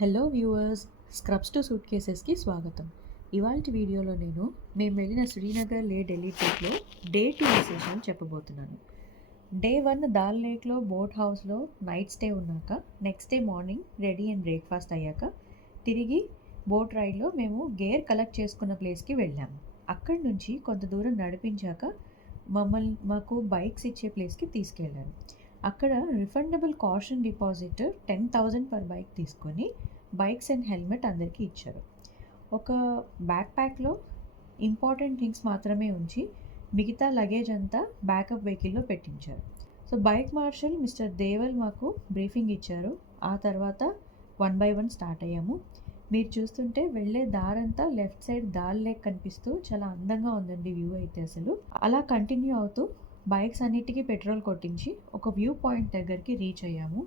Hello viewers, scrubs to suit కేసెస్కి స్వాగతం. ఇవాల్టి వీడియోలో మేము వెళ్ళిన శ్రీనగర్ లే ఢిల్లీ ట్రిప్లో డే 2 విశేషాలు చెప్పబోతున్నాను. డే 1 దాల్ లేక్లో బోట్ హౌస్లో నైట్ స్టే ఉన్నాక next day morning ready and breakfast అయ్యాక తిరిగి బోట్ రైడ్లో మేము గేర్ కలెక్ట్ చేసుకున్న ప్లేస్కి వెళ్ళాము. అక్కడి నుంచి కొంత దూరం నడిపించాక మాకు బైక్స్ ఇచ్చే ప్లేస్కి తీసుకెళ్ళారు. అక్కడ refundable caution deposit 10,000 per bike తీసుకొని బైక్స్ అండ్ హెల్మెట్ అందరికీ ఇచ్చారు. ఒక బ్యాక్ ప్యాక్లో ఇంపార్టెంట్ థింగ్స్ మాత్రమే ఉంచి మిగతా లగేజ్ అంతా బ్యాకప్ వెహికల్లో పెట్టించారు. So bike marshal mister Deval మాకు బ్రీఫింగ్ ఇచ్చారు. ఆ తర్వాత 1 by 1 స్టార్ట్ అయ్యాము. మీరు చూస్తుంటే వెళ్ళే దారంతా లెఫ్ట్ సైడ్ దాల్ లేక్ కనిపిస్తూ చాలా అందంగా ఉందండి వ్యూ అయితే. అసలు అలా కంటిన్యూ అవుతూ బైక్స్ అన్నిటికీ పెట్రోల్ కొట్టించి ఒక వ్యూ పాయింట్ దగ్గరికి రీచ్ అయ్యాము.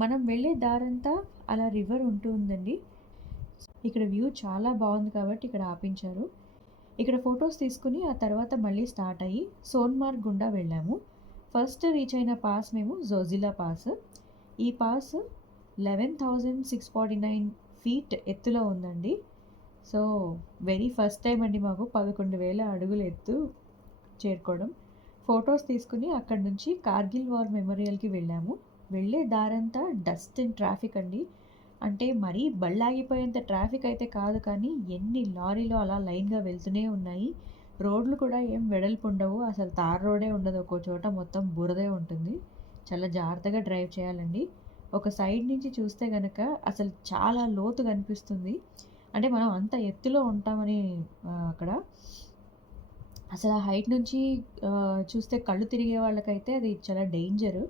మనం వెళ్ళే దారంతా అలా రివర్ ఉంటుందండి. ఇక్కడ వ్యూ చాలా బాగుంది కాబట్టి ఇక్కడ ఆపించారు. ఇక్కడ ఫొటోస్ తీసుకుని ఆ తర్వాత మళ్ళీ స్టార్ట్ అయ్యి సోన్మార్గ్ గుండా వెళ్ళాము. ఫస్ట్ రీచ్ అయిన పాస్ మేము జోజిలా పాస్. ఈ పాస్ 11,649 ఫీట్ ఎత్తులో ఉందండి. సో వెరీ ఫస్ట్ టైం అండి మాకు 11,000 అడుగుల ఎత్తు చేరుకోవడం. ఫొటోస్ తీసుకుని అక్కడి నుంచి కార్గిల్ వార్ మెమోరియల్కి వెళ్ళాము. వెళ్ళే దారంతా డస్ట్ అండ్ ట్రాఫిక్ అండి. అంటే మరీ బళ్ళాగిపోయేంత ట్రాఫిక్ అయితే కాదు, కానీ ఎన్ని లారీలు అలా లైన్గా వెళ్తూనే ఉన్నాయి. రోడ్లు కూడా ఏం వెడల్పు ఉండవు, అసలు తార్ రోడే ఉండదు. ఒక్కో చోట మొత్తం బురదే ఉంటుంది. చాలా జాగ్రత్తగా డ్రైవ్ చేయాలండి. ఒక సైడ్ నుంచి చూస్తే కనుక అసలు చాలా లోతు కనిపిస్తుంది. అంటే మనం అంత ఎత్తులో ఉంటామని అక్కడ అసలు ఆ హైట్ నుంచి చూస్తే కళ్ళు తిరిగే వాళ్ళకైతే అది చాలా డేంజరు.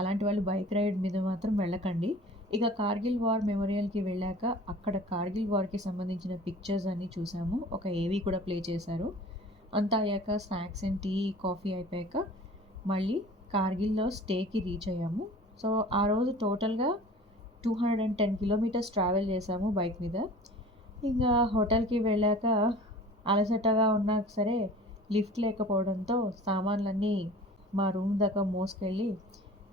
అలాంటి వాళ్ళు బైక్ రైడ్ మీద మాత్రం వెళ్ళకండి. ఇక కార్గిల్ వార్ మెమోరియల్కి వెళ్ళాక అక్కడ కార్గిల్ వార్కి సంబంధించిన పిక్చర్స్ అన్నీ చూసాము. ఒక ఏవీ కూడా ప్లే చేశారు. అంతా అయ్యాక స్నాక్స్ అండ్ టీ కాఫీ అయిపోయాక మళ్ళీ కార్గిల్లో స్టేకి రీచ్ అయ్యాము. సో ఆ రోజు టోటల్గా 210 కిలోమీటర్స్ ట్రావెల్ చేసాము బైక్ మీద. ఇంకా హోటల్కి వెళ్ళాక అలసటగా ఉన్నా సరే లిఫ్ట్ లేకపోవడంతో సామాన్లన్నీ మా రూమ్ దాకా మోసుకెళ్ళి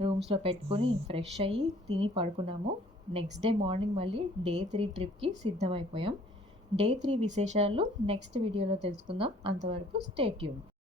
రూమ్స్లో పెట్టుకుని ఫ్రెష్ అయ్యి తిని పడుకున్నాము. నెక్స్ట్ డే మార్నింగ్ మళ్ళీ డే 3 ట్రిప్కి సిద్ధమైపోయాం. డే 3 విశేషాలు నెక్స్ట్ వీడియోలో తెలుసుకుందాం. అంతవరకు స్టే ట్యూన్.